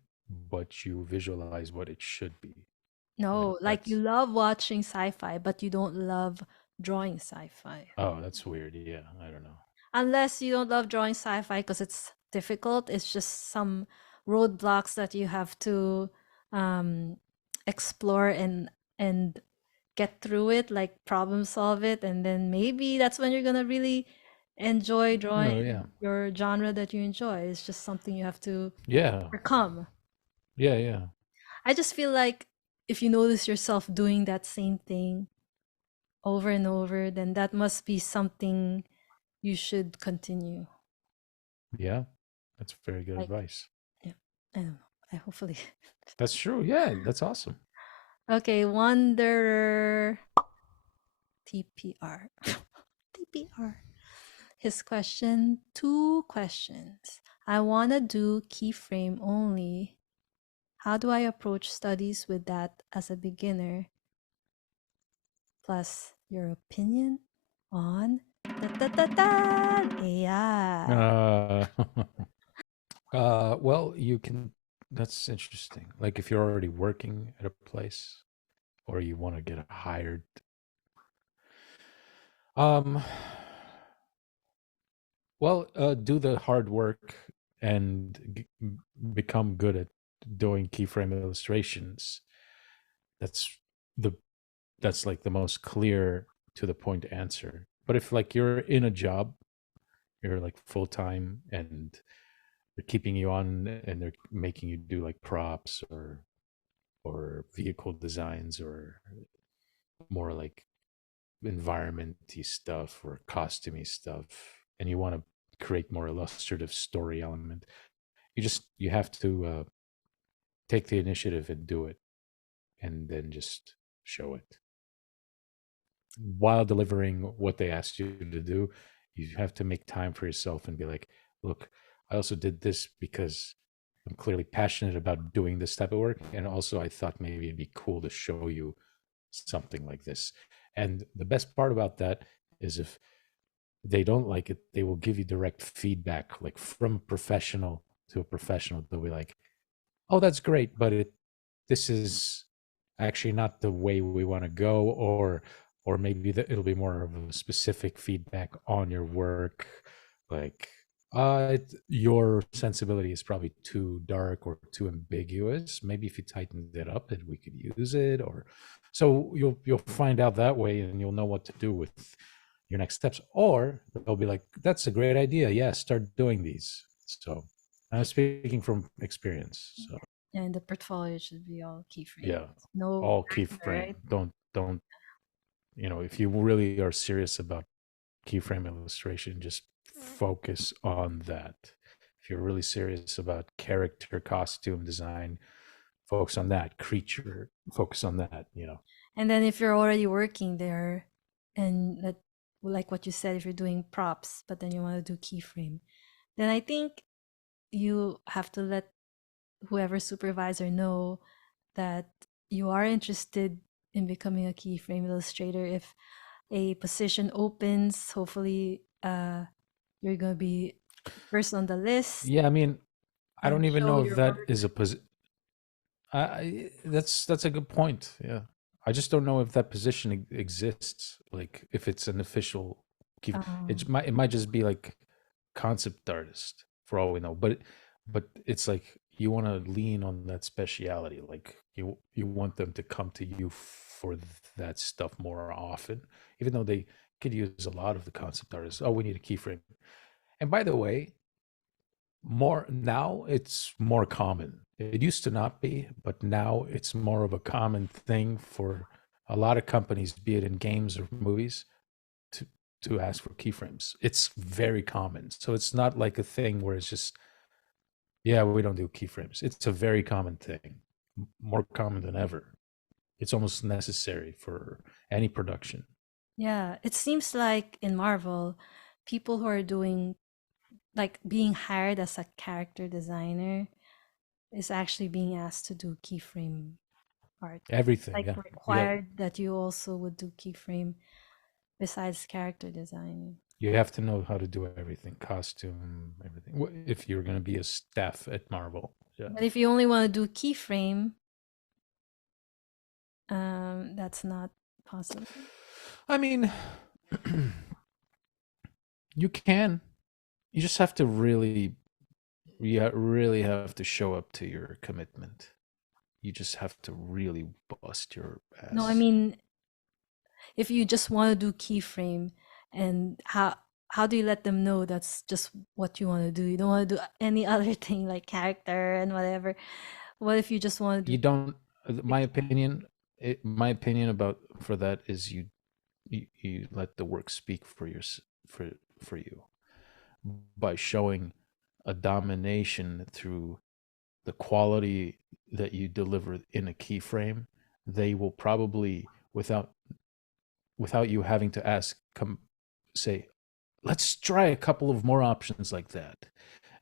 but you visualize what it should be. Like No, like you that's love watching sci-fi, but you don't love drawing sci-fi. oh, that's weird. Yeah, I don't know. Unless you don't love drawing sci-fi because it's difficult, it's just some roadblocks that you have to um, explore and get through it, like problem solve it, and then maybe that's when you're gonna really enjoy drawing No, yeah. your genre that you enjoy. It's just something you have to Yeah. overcome. Yeah. I just feel like if you notice yourself doing that same thing over and over, then that must be something you should continue. Yeah. That's very good Like, advice. yeah, I don't know. I hopefully. That's true. Yeah, that's awesome. Okay, Wanderer TPR. TPR. His question, two questions. I want to do keyframe only. How do I approach studies with that as a beginner? Plus, your opinion on AI. Uh well, you can that's interesting. Like if you're already working at a place or you want to get hired. Um Well, do the hard work and become good at doing keyframe illustrations. That's the that's like the most clear to the point answer. But if like you're in a job, you're like full time and they're keeping you on and they're making you do like props or vehicle designs or more like environmenty stuff or costumey stuff, and you want to create more illustrative story element, you have to take the initiative and do it, and then just show it while delivering what they asked you to do. You have to make time for yourself and be like, look, I also did this because I'm clearly passionate about doing this type of work, and also I thought maybe it'd be cool to show you something like this. And the best part about that is if they don't like it, they will give you direct feedback, like from a professional to a professional. They'll be like, "Oh, that's great, but this is actually not the way we want to go," or maybe it'll be more of a specific feedback on your work, like your sensibility is probably too dark or too ambiguous. Maybe if you tightened it up, we could use it. Or so you'll find out that way, and you'll know what to do with your next steps. Or they'll be like, "That's a great idea. Yeah, start doing these." So I'm speaking from experience. So And the portfolio should be all keyframe. yeah, No all render, keyframe. right? Don't if you really are serious about keyframe illustration, just focus on that. If you're really serious about character costume design, focus on that. Creature, focus on that. And then if you're already working there and that, like what you said, if you're doing props, but then you want to do keyframe, then I think you have to let whoever supervisor know that you are interested in becoming a keyframe illustrator. If a position opens, hopefully you're going to be first on the list. Yeah, I mean, I and don't even show know if your that work. is a that's a good point. Yeah, I just don't know if that position exists. Like if it's an official, Um, it might just be like concept artist for all we know. But it's like you want to lean on that speciality. Like you want them to come to you for that stuff more often, even though they could use a lot of the concept artists. Oh, we need a keyframe. And by the way, more now it's more common. It used to not be, but now it's more of a common thing for a lot of companies, be it in games or movies, to to ask for keyframes. It's very common. So it's not like a thing where it's just, yeah, we don't do keyframes. It's a very common thing, more common than ever. It's almost necessary for any production. yeah, it seems like in Marvel, people who are doing like being hired as a character designer is actually being asked to do keyframe art. Everything, Like yeah. Yeah. required that you also would do keyframe besides character designing. You have to know how to do everything, costume, everything. If you're going to be a staff at Marvel. Yeah. But if you only want to do keyframe, that's not possible. I mean, you can. You just have to really, really have to show up to your commitment. You just have to really bust your No, I ass. mean, if you just want to do keyframe, and how do you let them know that's just what you want to do? You don't want to do any other thing like character and whatever. What if you just want to You do don't. My pixel? opinion. My opinion about for that is you let the work speak for your for for you by showing a domination through the quality that you deliver in a keyframe. They will probably without you having to ask come say, let's try a couple of more options like that.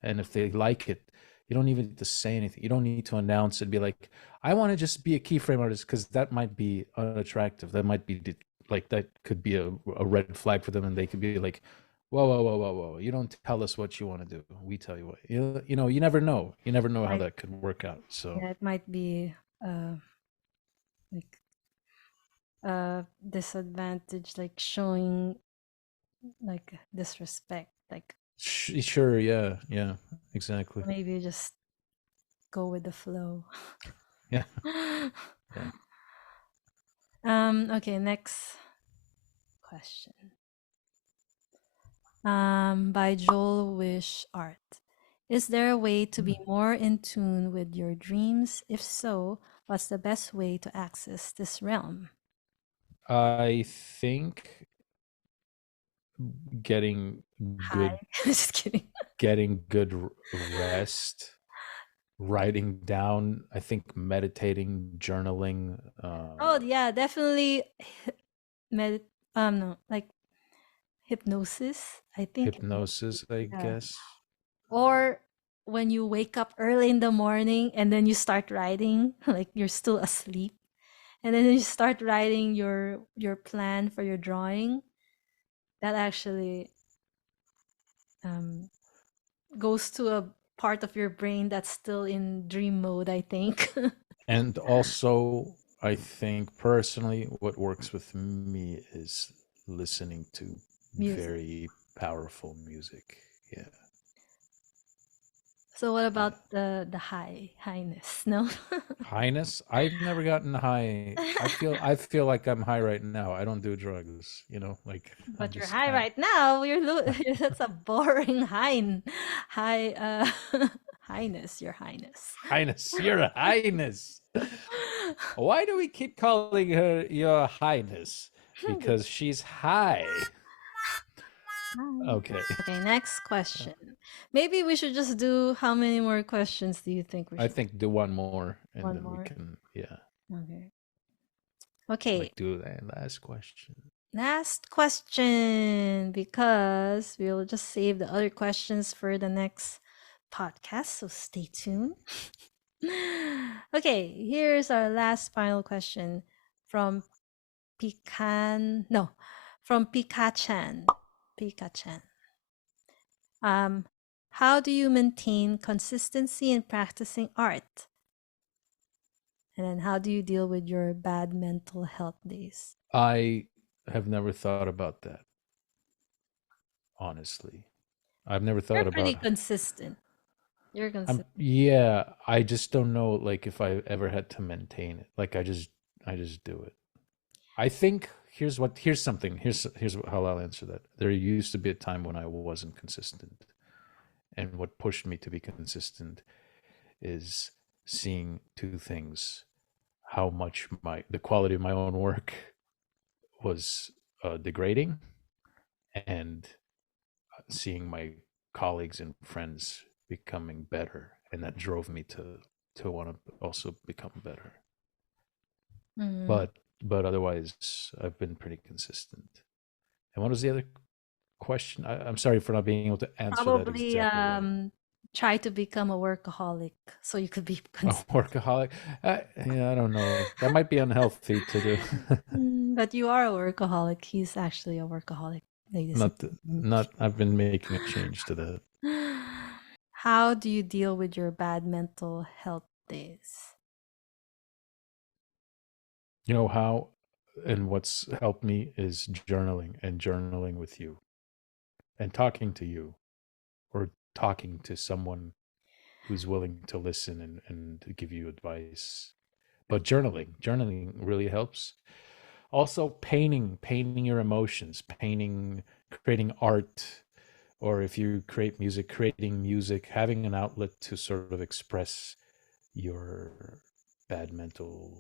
And if they like it, you don't even need to say anything. You don't need to announce and be like, I want to just be a keyframe artist, because that might be unattractive. That might be like that could be a red flag for them, and they could be like, whoa, whoa, whoa, whoa, whoa! You don't tell us what you want to do. We tell you what. You know. You never know. You never know how Like, that could work out. So yeah, it might be uh like disadvantage, like showing like disrespect, like sure, yeah, yeah, exactly, maybe you just go with the flow. yeah, yeah. Okay, next question. By Joel Wish Art. Is there a way to Hmm. be more in tune with your dreams? If so, what's the best way to access this realm? I think getting Hi. good Just kidding. getting good rest, writing down, I think meditating, journaling, Oh yeah, definitely med no, like hypnosis. I think hypnosis. hypnosis, I Yeah. guess. Or when you wake up early in the morning and then you start writing, like you're still asleep, and then you start writing your plan for your drawing. That actually um goes to a part of your brain that's still in dream mode, I think. And also, I think personally, what works with me is listening to Music. very powerful music. Yeah, So what yeah. about the highness? No. Highness. I've never gotten high. I feel like I'm high right now. I don't do drugs. I'm But you're just high kind right now. That's a boring high highness, your highness. highness. Your highness. Why do we keep calling her your highness? Because she's high. Hi. Okay. Okay, next Yeah. question. Maybe we should just do how many more questions do you think we I should? think do one more and One then we more. can, yeah, Okay. Okay, like do that last question. last question because we'll just save the other questions for the next podcast, so stay tuned. Okay, here's our last final question from from Pikachan. Pikachan. Um, How do you maintain consistency in practicing art? And then how do you deal with your bad mental health days? I have never thought about that, honestly. I've never You're thought pretty about consistent. You're consistent. yeah, I just don't know like if I ever had to maintain it. Like I just do it. I think here's something. Here's how I'll answer that. There used to be a time when I wasn't consistent. And what pushed me to be consistent is seeing two things: how much my the quality of my own work was degrading, and seeing my colleagues and friends becoming better, and that drove me to want to also become better. Mm. But otherwise, I've been pretty consistent. And what was the other question? I'm sorry for not being able to answer that Probably exactly right. try to become a workaholic so you could be A consistent. workaholic? Yeah, I don't know. That might be unhealthy to do. But you are a workaholic. He's actually a workaholic, ladies and Not. I've been making a change to that. gentlemen. How do you deal with your bad mental health days? You know how, and what's helped me is journaling and journaling with you and talking to you or talking to someone who's willing to listen and give you advice. But journaling really helps. Also, painting your emotions, painting, creating art, or if you create music, creating music, having an outlet to sort of express your bad mental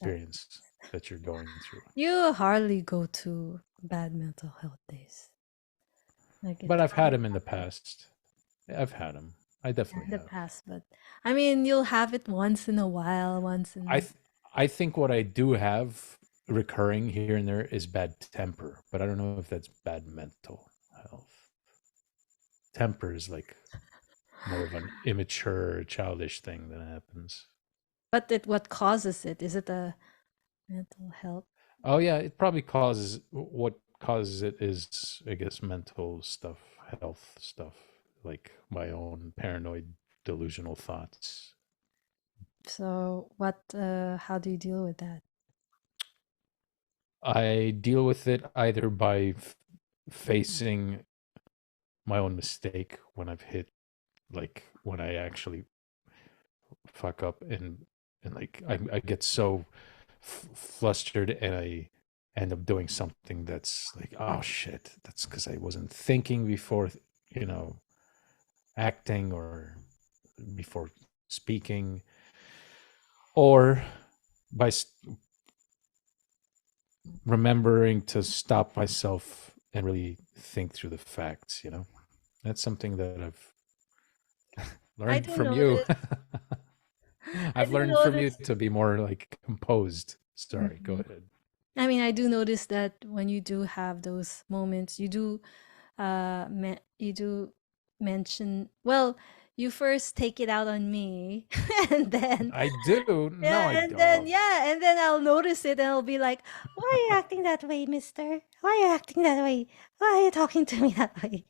Yeah. experience that you're going through. You hardly go to bad mental health days. Like it But I've had hardly them in the happens past. I've had them. I definitely in the have. past, but I mean, you'll have it once in a while, once I in. th- I think what I do have recurring here and there is bad temper, but I don't know if that's bad mental health. Temper is like more of an immature, childish thing that happens. But what causes it? Is it a mental health? Oh yeah, it probably causes what causes it is I guess mental stuff, health stuff, like my own paranoid delusional thoughts. So what? How do you deal with that? I deal with it either by facing my own mistake when I've hit like when I actually fuck up and like I get so flustered and I end up doing something that's like oh shit that's because I wasn't thinking before you know acting or before speaking or by remembering to stop myself and really think through the facts, you know. That's something that I've I learned do from you. notice. I I've do learned from you notice. to be more like composed. Sorry, go Mhm. ahead. I mean, I do notice that when you do have those moments, you do you do mention, well, you first take it out on me and then I do. No, I yeah, and then don't. yeah, and then I'll notice it and I'll be like, why are you acting that way, mister? Why are you acting that way? Why are you talking to me that way?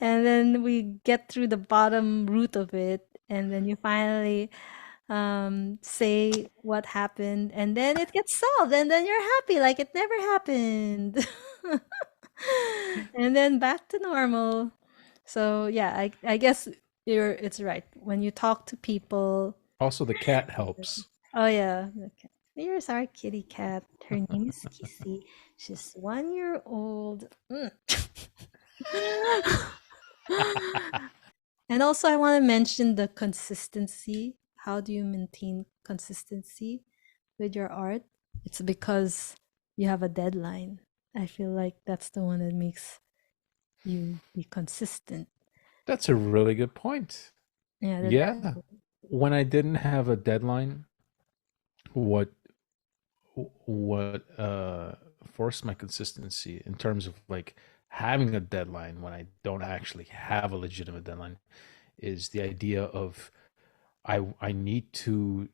And then we get through the bottom root of it, and then you finally say what happened, and then it gets solved, and then you're happy like it never happened. And then back to normal. So yeah, I guess it's right. When you talk to people. Also, the cat helps. Oh yeah. Okay. Here's our kitty cat. Her name is Kissy. She's 1 year old. Mm. And also I want to mention the consistency. How do you maintain consistency with your art? It's because you have a deadline. I feel like that's the one that makes you be consistent. That's a really good point. Yeah, the Yeah. deadline. When I didn't have a deadline, what what forced my consistency in terms of like having a deadline when I don't actually have a legitimate deadline is the idea of I need to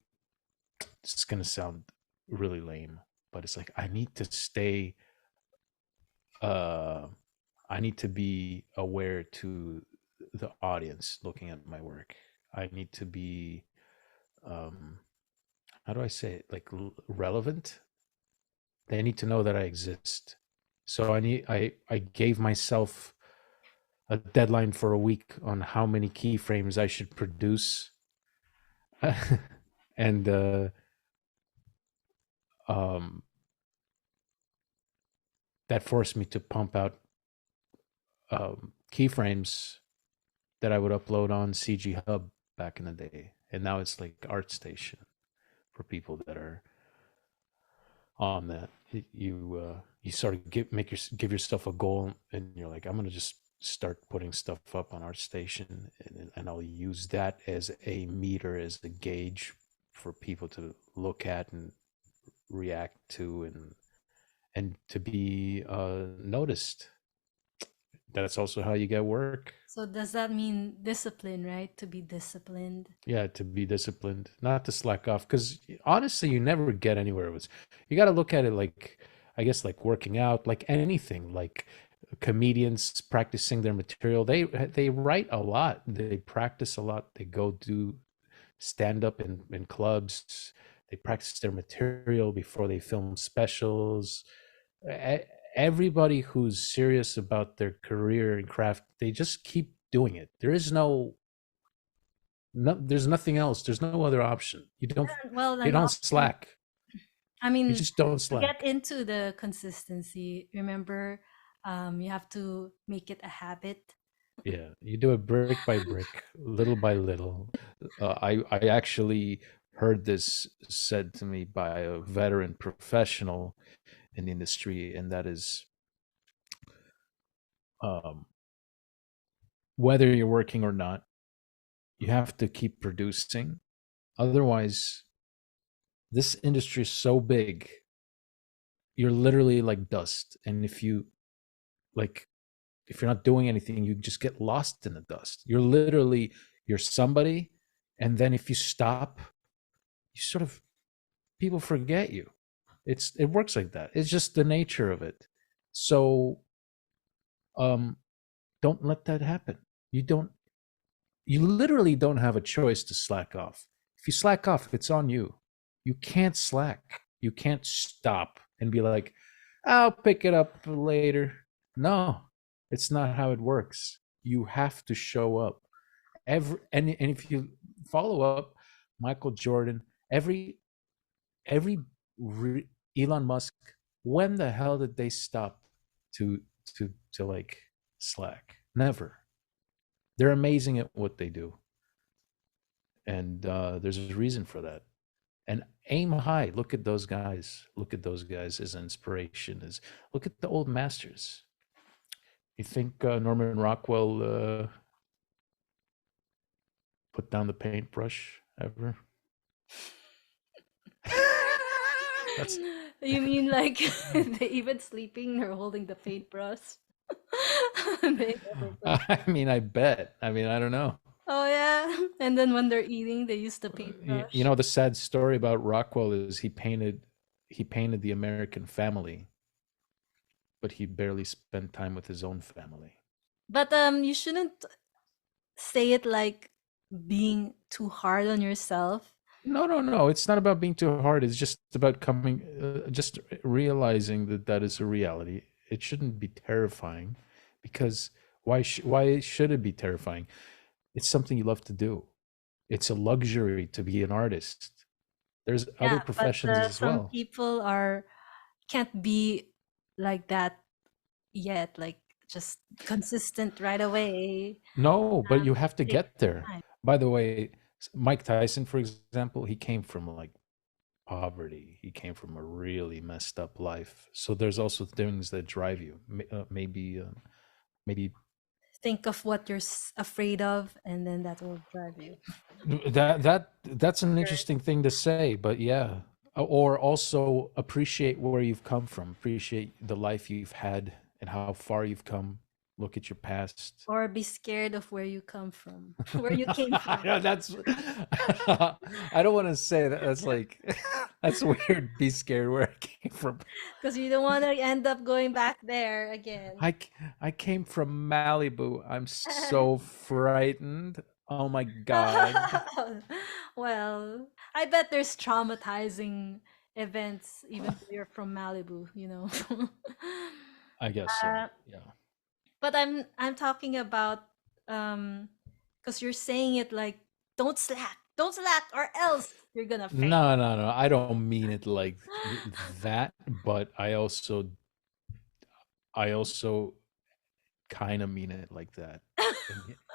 it's going to sound really lame, but it's like I need to stay uh I need to be aware to the audience looking at my work. I need to be, um, how do I say it? Like relevant. They need to know that I exist. So I gave myself a deadline for a week on how many keyframes I should produce, and um, that forced me to pump out keyframes that I would upload on CG Hub back in the day, and now it's like ArtStation for people that are on that. You sort of give yourself a goal, and you're like, I'm gonna just start putting stuff up on ArtStation, and I'll use that as a meter, as a gauge for people to look at and react to, and to be noticed. That's also how you get work. So does that mean discipline, right? To be disciplined. Yeah, to be disciplined, not to slack off, because honestly you never get anywhere with. You got to look at it like, I guess, like working out, like anything, like comedians practicing their material. They write a lot, they practice a lot, they go do stand up in clubs, they practice their material before they film specials. E- Everybody who's serious about their career and craft, they just keep doing it. There is no, there's nothing else. There's no other option. Well, You and don't also, slack. I You mean, just don't to get slack. into the consistency, remember, you have to make it a habit. Yeah, you do it brick by brick, little by little. I actually heard this said to me by a veteran professional in the industry, and that is, um, whether you're working or not, you have to keep producing. Otherwise, this industry is so big, you're literally like dust. And like if you're not doing anything, you just get lost in the dust. You're somebody, and then if you stop, you sort of, people forget you. It works like that. It's just the nature of it. So um don't let that happen. You don't you literally don't have a choice to slack off. If you slack off, it's on you. You can't slack. You can't stop and be like, I'll pick it up later. No, it's not how it works. You have to show up. And if you follow up, Michael Jordan, every Elon Musk, when the hell did they stop to to like slack? Never. They're amazing at what they do, and there's a reason for that. And aim high. Look at those guys. Look at those guys as inspiration. As look at the old masters. You think Norman Rockwell put down the paintbrush ever? That's. You mean like they even sleeping, they're holding the paintbrush? They never I mean, I bet. I mean, I don't know. Oh yeah, and then when they're eating, they use the You paintbrush. know, the sad story about Rockwell is he painted the American family, but he barely spent time with his own family. But you shouldn't say it like being too hard on yourself. No, no, no. It's not about being too hard. It's just about just realizing that that is a reality. It shouldn't be terrifying, because why should it be terrifying? It's something you love to do. It's a luxury to be an artist. There's other Yeah, but professions as some well. people are can't be like that yet, like just consistent right away. No, but you It have to takes get there. time. By the way, Mike Tyson, for example, he came from like poverty. He came from a really messed up life. So there's also things that drive you. Maybe Think of what you're afraid of, and then that will drive you. that's an Sure. interesting thing to say, but yeah. Or also appreciate where you've come from, appreciate the life you've had and how far you've come. look at your past. Or be scared of where you come from, where you came I from. know that's. I don't want to say that. That's like that's weird. Be scared where I came from. Because you don't want to end up going back there again. I I came from Malibu. I'm so frightened. Oh my god. Well, I bet there's traumatizing events even though you're from Malibu, you know. I guess so. uh, Yeah. but I'm talking about because you're saying it like don't slack, or else you're gonna fail. No, no, no. I don't mean it like that, but I also kind of mean it like that.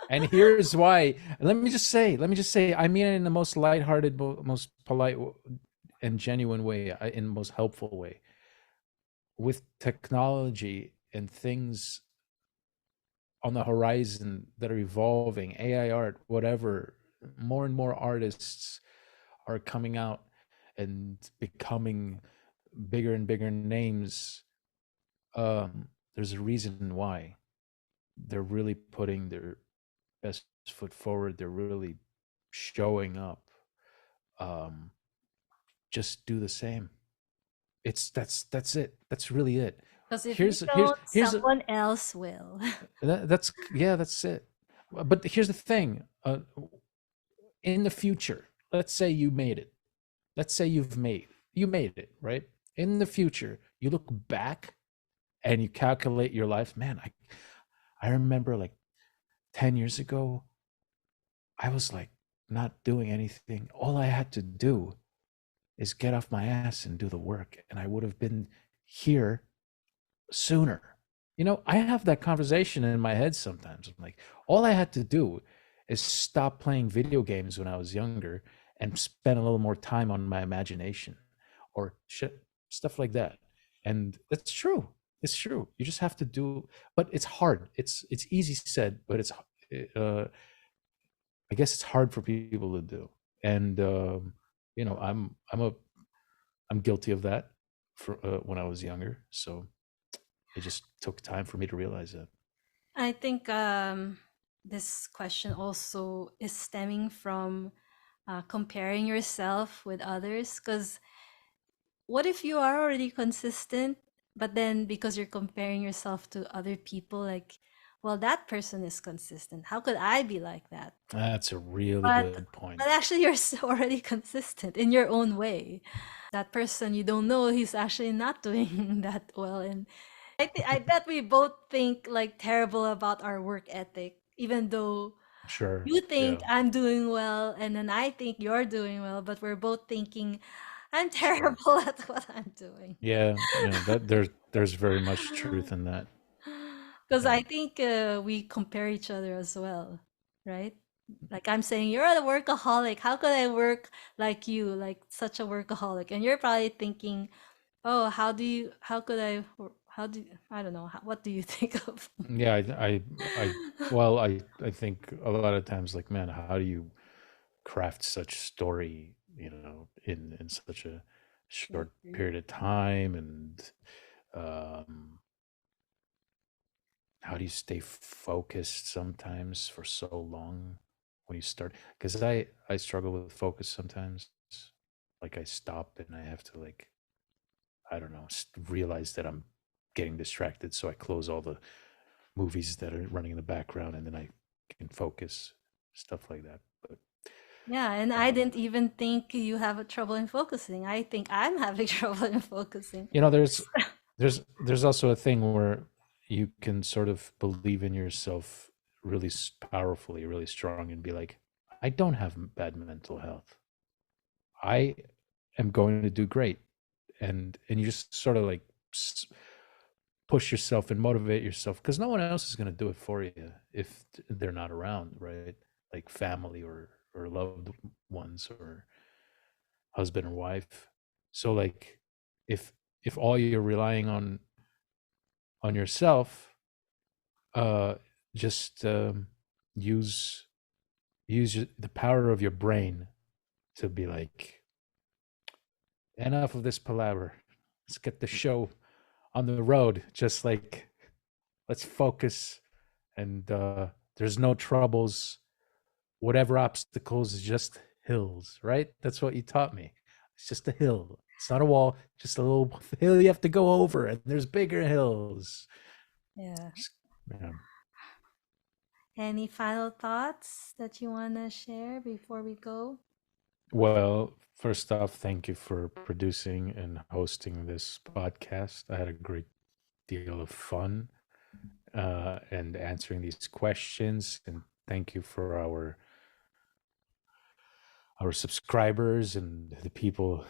And here's why. Let me just say, I mean it in the most lighthearted, most polite, and genuine way, in the most helpful way. With technology and things on the horizon that are evolving, AI art, whatever, more and more artists are coming out and becoming bigger and bigger names. There's a reason why they're really putting their best foot forward. They're really showing up. Um, just do the same. It's that's it. That's really it. Because if you Here's don't, here's a, someone else will. that's yeah, that's it. But here's the thing. In the future, let's say you made it. Let's say you made it, right? In the future, you look back and you calculate your life. Man, I remember like 10 years ago, I was like not doing anything. All I had to do is get off my ass and do the work, and I would have been here sooner. I have that conversation in my head sometimes. I'm like, all I had to do is stop playing video games when I was younger and spend a little more time on my imagination or shit, stuff like that. And that's true. It's true. You just have to do, but it's hard. It's easy said, but uh, I guess it's hard for people to do. And you know, I'm guilty of that for when I was younger. So it just took time for me to realize that. I think this question also is stemming from comparing yourself with others. Because what if you are already consistent, but then because you're comparing yourself to other people, like, well, that person is consistent. How could I be like that? That's a really But good point. but actually, you're already consistent in your own way. That person you don't know, he's actually not doing that well, and I bet we both think like terrible about our work ethic, even though Sure. you Yeah. think I'm doing well, and then I think you're doing well, but we're both thinking I'm Sure. terrible at what I'm doing. Yeah. Yeah. That there's very much truth in that. Because Yeah. I think we compare each other as well, right? Like I'm saying, you're a workaholic. How could I work like you, like such a workaholic? And you're probably thinking, oh, how could how do, I don't know, what do you think of? Yeah. I well, I think a lot of times, like, man, how do you craft such story, in such a I short agree. period of time, and um, how do you stay focused sometimes for so long when you start? Because I struggle with focus sometimes. Like I stop and I have to, like, I don't know, realize that I'm getting distracted, so I close all the movies that are running in the background, and then I can focus, stuff like that. But Yeah, and I um, didn't even think you have a trouble in focusing. I think I'm having trouble in focusing. you know, there's also a thing where you can sort of believe in yourself really powerfully, really strong, and be like, I don't have bad mental health. I am going to do great, and you just sort of like push yourself and motivate yourself, because no one else is going to do it for you if they're not around, right? Like family or loved ones or husband or wife. So like, if if all you're relying on yourself, uh just use the power of your brain to be like, enough of this palaver, let's get the show on the road. Just like, let's focus and there's no troubles. Whatever obstacles is just hills, right? That's what you taught me. It's just a hill. It's not a wall, just a little hill you have to go over, and there's bigger hills. Yeah. Just, yeah. Any final thoughts that you want to share before we go? Well, first off, thank you for producing and hosting this podcast. I had a great deal of fun and answering these questions. And thank you for our subscribers and the people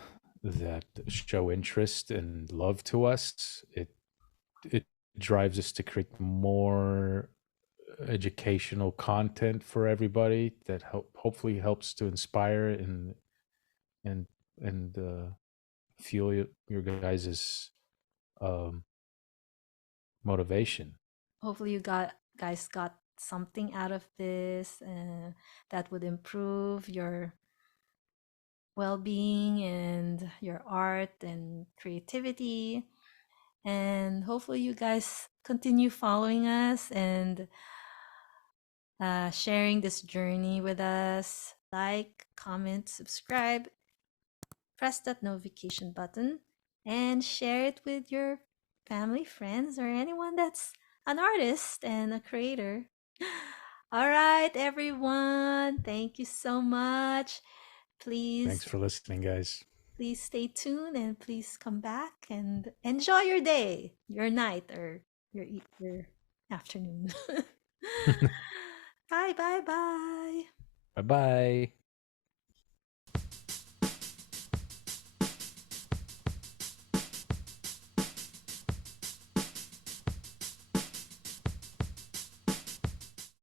that show interest and love to us. It drives us to create more educational content for everybody that hopefully helps to inspire and and fuel your guys's um, motivation. Hopefully, you got guys got something out of this that would improve your well-being and your art and creativity. And hopefully, you guys continue following us and sharing this journey with us. Like, comment, subscribe, press that notification button, and share it with your family, friends, or anyone that's an artist and a creator. All right, everyone. Thank you so much. Thanks Please, for listening, guys. please stay tuned and please come back and enjoy your day, your night, or your afternoon. Bye, bye, bye. Bye bye.